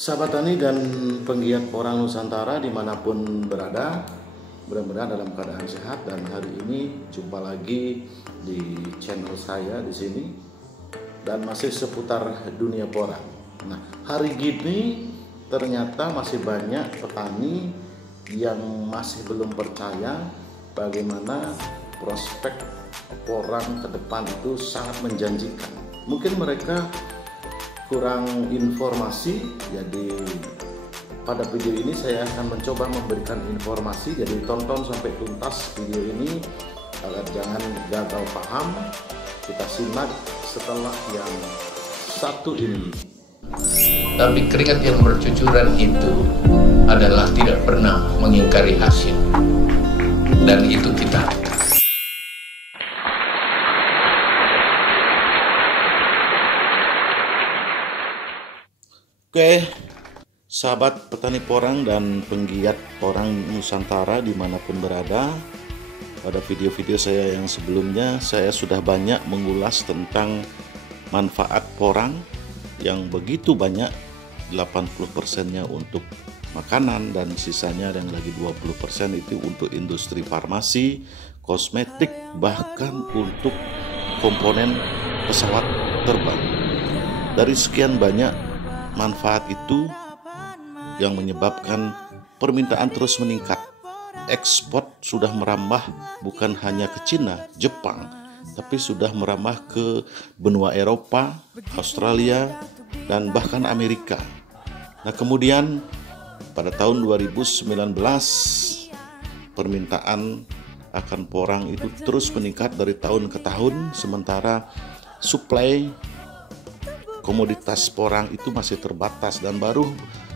Sahabat tani dan penggiat porang Nusantara dimanapun berada, mudah-mudahan dalam keadaan sehat. Dan hari ini jumpa lagi di channel saya di sini dan masih seputar dunia porang. Nah, hari gini ternyata masih banyak petani yang masih belum percaya bagaimana prospek porang ke depan itu sangat menjanjikan. Mungkin mereka kurang informasi, jadi pada video ini saya akan mencoba memberikan informasi. Jadi tonton sampai tuntas video ini agar jangan gagal paham. Kita simak setelah yang satu ini. Tapi keringat yang bercucuran itu adalah tidak pernah mengingkari hasil, dan itu kita. Oke, sahabat petani porang dan penggiat porang Nusantara dimanapun berada, pada video-video saya yang sebelumnya saya sudah banyak mengulas tentang manfaat porang yang begitu banyak. 80%-nya untuk makanan dan sisanya yang lagi 20% itu untuk industri farmasi, kosmetik, bahkan untuk komponen pesawat terbang. Dari sekian banyak manfaat itu yang menyebabkan permintaan terus meningkat. Ekspor sudah merambah bukan hanya ke Cina, Jepang, tapi sudah merambah ke benua Eropa, Australia, dan bahkan Amerika. Nah, kemudian pada tahun 2019 permintaan akan porang itu terus meningkat dari tahun ke tahun, sementara suplai komoditas porang itu masih terbatas dan baru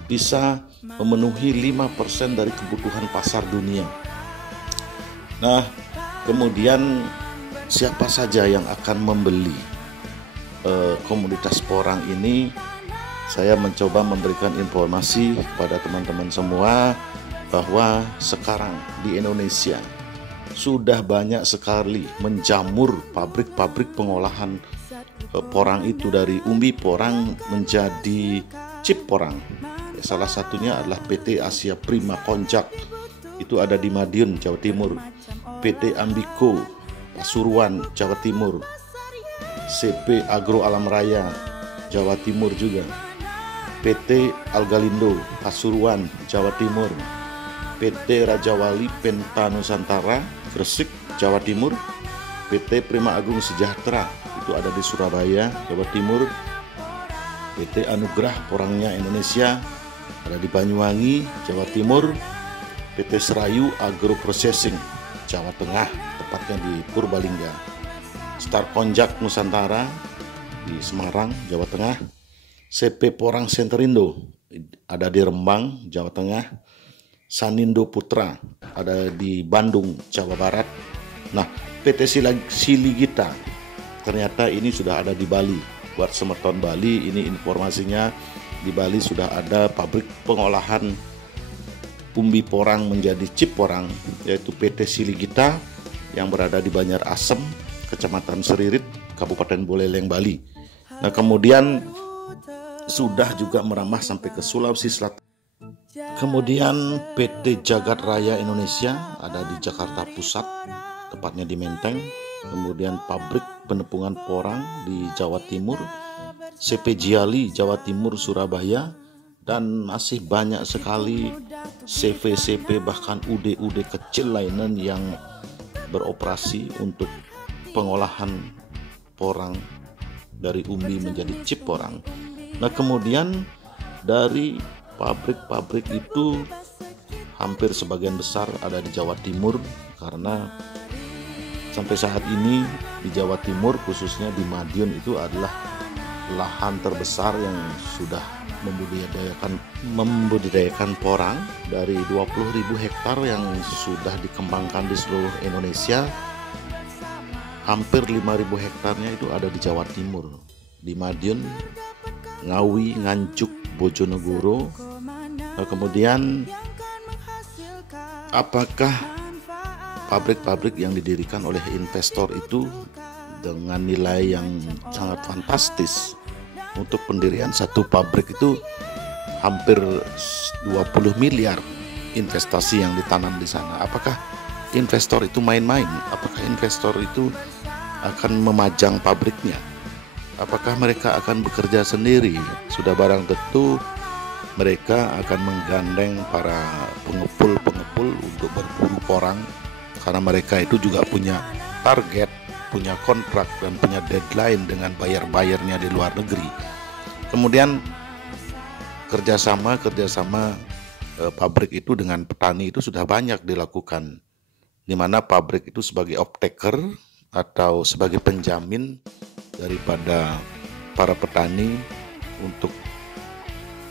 bisa memenuhi 5% dari kebutuhan pasar dunia. Nah, kemudian siapa saja yang akan membeli komoditas porang ini? Saya mencoba memberikan informasi kepada teman-teman semua bahwa sekarang di Indonesia sudah banyak sekali menjamur pabrik-pabrik pengolahan porang itu, dari umbi porang menjadi chip porang. Salah satunya adalah PT Asia Prima Konjak, itu ada di Madiun, Jawa Timur. PT Ambiko Pasuruan, Jawa Timur. CP Agro Alam Raya, Jawa Timur juga. PT Algalindo Pasuruan, Jawa Timur. PT Raja Wali Penta Nusantara, Gresik, Jawa Timur. PT Prima Agung Sejahtera, itu ada di Surabaya, Jawa Timur. PT Anugrah Porangnya Indonesia ada di Banyuwangi, Jawa Timur. PT Serayu Agro Processing, Jawa Tengah, tepatnya di Purbalingga. Star Konjak Nusantara di Semarang, Jawa Tengah. CP Porang Senterindo ada di Rembang, Jawa Tengah. Sanindo Putra ada di Bandung, Jawa Barat. Nah, PT Siligita ternyata ini sudah ada di Bali. Buat semeton Bali, ini informasinya, di Bali sudah ada pabrik pengolahan umbi porang menjadi chip porang, yaitu PT Siligita yang berada di Banjar Asem, Kecamatan Seririt, Kabupaten Buleleng, Bali. Nah, kemudian sudah juga merambah sampai ke Sulawesi Selatan. Kemudian PT Jagat Raya Indonesia ada di Jakarta Pusat, tepatnya di Menteng. Kemudian pabrik penepungan porang di Jawa Timur, CP Jiali Jawa Timur, Surabaya, dan masih banyak sekali CV-CV bahkan UD-UD kecil lainnya yang beroperasi untuk pengolahan porang dari umbi menjadi chip porang. Nah, kemudian dari pabrik-pabrik itu hampir sebagian besar ada di Jawa Timur, karena sampai saat ini di Jawa Timur, khususnya di Madiun, itu adalah lahan terbesar yang sudah membudidayakan porang. Dari 20.000 hektar yang sudah dikembangkan di seluruh Indonesia, hampir 5.000 hektarnya itu ada di Jawa Timur, di Madiun, Ngawi, Nganjuk, Bojonegoro. Nah, kemudian apakah pabrik-pabrik yang didirikan oleh investor itu dengan nilai yang sangat fantastis? Untuk pendirian satu pabrik itu hampir 20 miliar investasi yang ditanam di sana. Apakah investor itu main-main? Apakah investor itu akan memajang pabriknya? Apakah mereka akan bekerja sendiri? Sudah barang tentu mereka akan menggandeng para pengepul-pengepul untuk berburu porang, karena mereka itu juga punya target, punya kontrak, dan punya deadline dengan bayar-bayarnya di luar negeri. Kemudian kerjasama pabrik itu dengan petani itu sudah banyak dilakukan, di mana pabrik itu sebagai off-taker atau sebagai penjamin daripada para petani untuk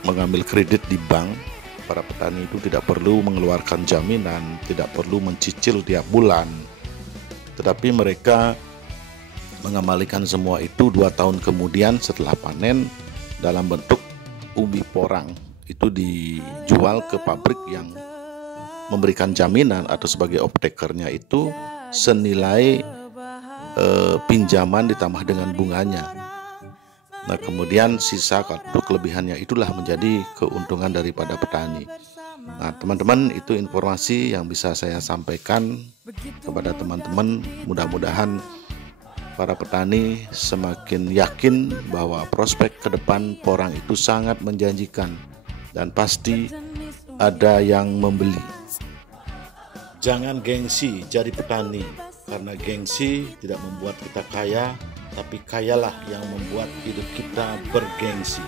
mengambil kredit di bank. Para petani itu tidak perlu mengeluarkan jaminan, tidak perlu mencicil tiap bulan, tetapi mereka mengembalikan semua itu 2 tahun kemudian setelah panen dalam bentuk umbi porang. Itu dijual ke pabrik yang memberikan jaminan atau sebagai off-takernya itu senilai pinjaman ditambah dengan bunganya. Nah, kemudian sisa kartu kelebihannya itulah menjadi keuntungan daripada petani. Nah, teman-teman, itu informasi yang bisa saya sampaikan kepada teman-teman. Mudah-mudahan para petani semakin yakin bahwa prospek ke depan porang itu sangat menjanjikan dan pasti ada yang membeli. Jangan gengsi jadi petani, karena gengsi tidak membuat kita kaya, tapi kayalah yang membuat hidup kita bergengsi.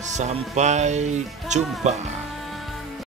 Sampai jumpa.